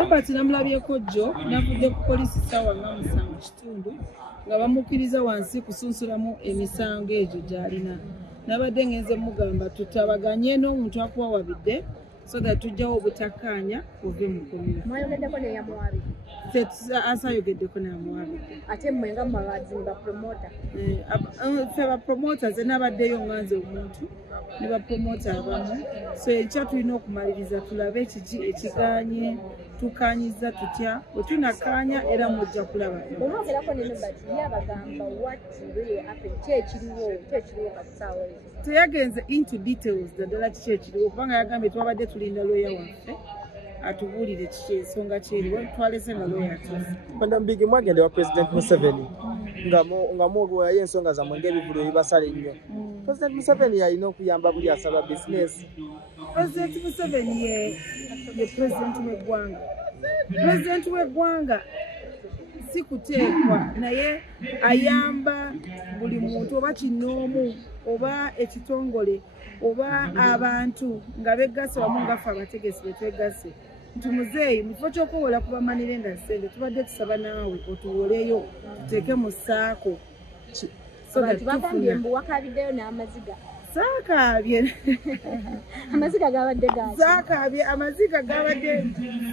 Nobert namulabyeko jjo navudde ku poliisi ssaawa nga 7:30 nga bamukkiriza wansi kusunsulamu emisango egyo gy'alina. Nabadde ngenze mugamba tutabaganye n'omuntu akuwawabidde so that tujjawo obutakkaanya buve mu komera. Mwayogeddeko n'eyamuwabidde? Asayogeddeko n'amuwabidde. Ate mmwe nga mwabazimu bapromota? Ffe bapromota ze nabaddeyo nganze omuntu ne bapromota abamu. So enkya tulina okumaliriza tulabe kiki ekiganye tukanyiza tutya bwe tunakkaanya era mujja kulaba. Omwogerako ne Nobert yabagamba what really happened kyekiriwo kasaawa ezo. Teyagenze into details ddala kiki ekiriwo kubanga yagambye twabadde tulinda lawyer waffe atubuulire kiki ensonga kyeriwo twalese nga lawyer atuuse. Madam Bigi mwagende wa President Museveni nga mwogerayo ensonga zammwe ng'ebivulu ebibasala ennyo. President Museveni yalina okuyamba buli asaba bizinesi. President Museveni ye president w'eggwanga. President w'eggwanga si kuteekwa naye ayamba buli muntu oba kinoomu oba ekitongole oba abantu nga beggase wamu ngaffe abategesi betwegasse nti muzeeyi mu kifo ky'okwowola kubamanire nga ssente tubadde tusaba naawe otuwoleyo tuteeke mu ssaako. Abantu bagambye mbu wakaabiddeyo n'amaziga. Saakaabye. Amaziga gabadde gaaki? Saakaabye amaziga gabadde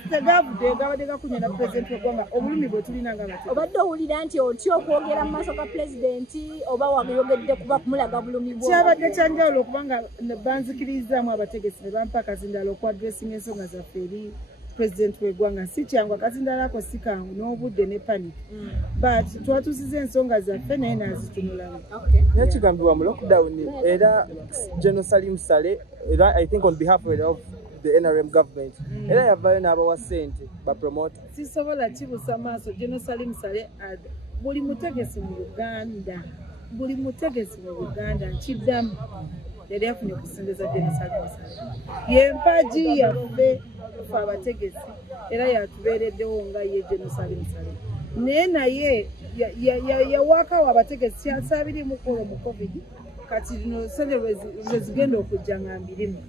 tegavudde gabadde gakunya na pulezidenti w'eggwanga obulumi bwe tulina nga bati. Obadde owulira nti otya okwogera mu maaso ga pulezidenti oba wayogedde kuba kumulaga bulumi bwo? Kyabadde kyanjawulo okubanga banzikiririzaamu abategesi ne bampa akazindala okwadressinga ensonga zaffe eri pulezidenti w'eggwanga. Si kyangu akazindala ako si kangu n'obudde ne panic. But twatuusiza ensonga zaffe naye n'azitunulamu. Naye kigambibwa mu lockdown era General Salim Saleh era I think on behalf of the NRM government era yavayo n'abawa ssente bapromota. Sisobola kibusa maaso General Salim Saleh buli mutegesi mu Uganda nkiddamu yali afunye okusembeza General Salim Saleh. Ye mpaji yaffe ffe abategesi era yatubeereddewo nga ye General Salim Saleh. Naye yawaakawo abategesi kyasaabirimu kuolwo mu COVID kati zino ssente lwe zigenda okujja nga mbirimu.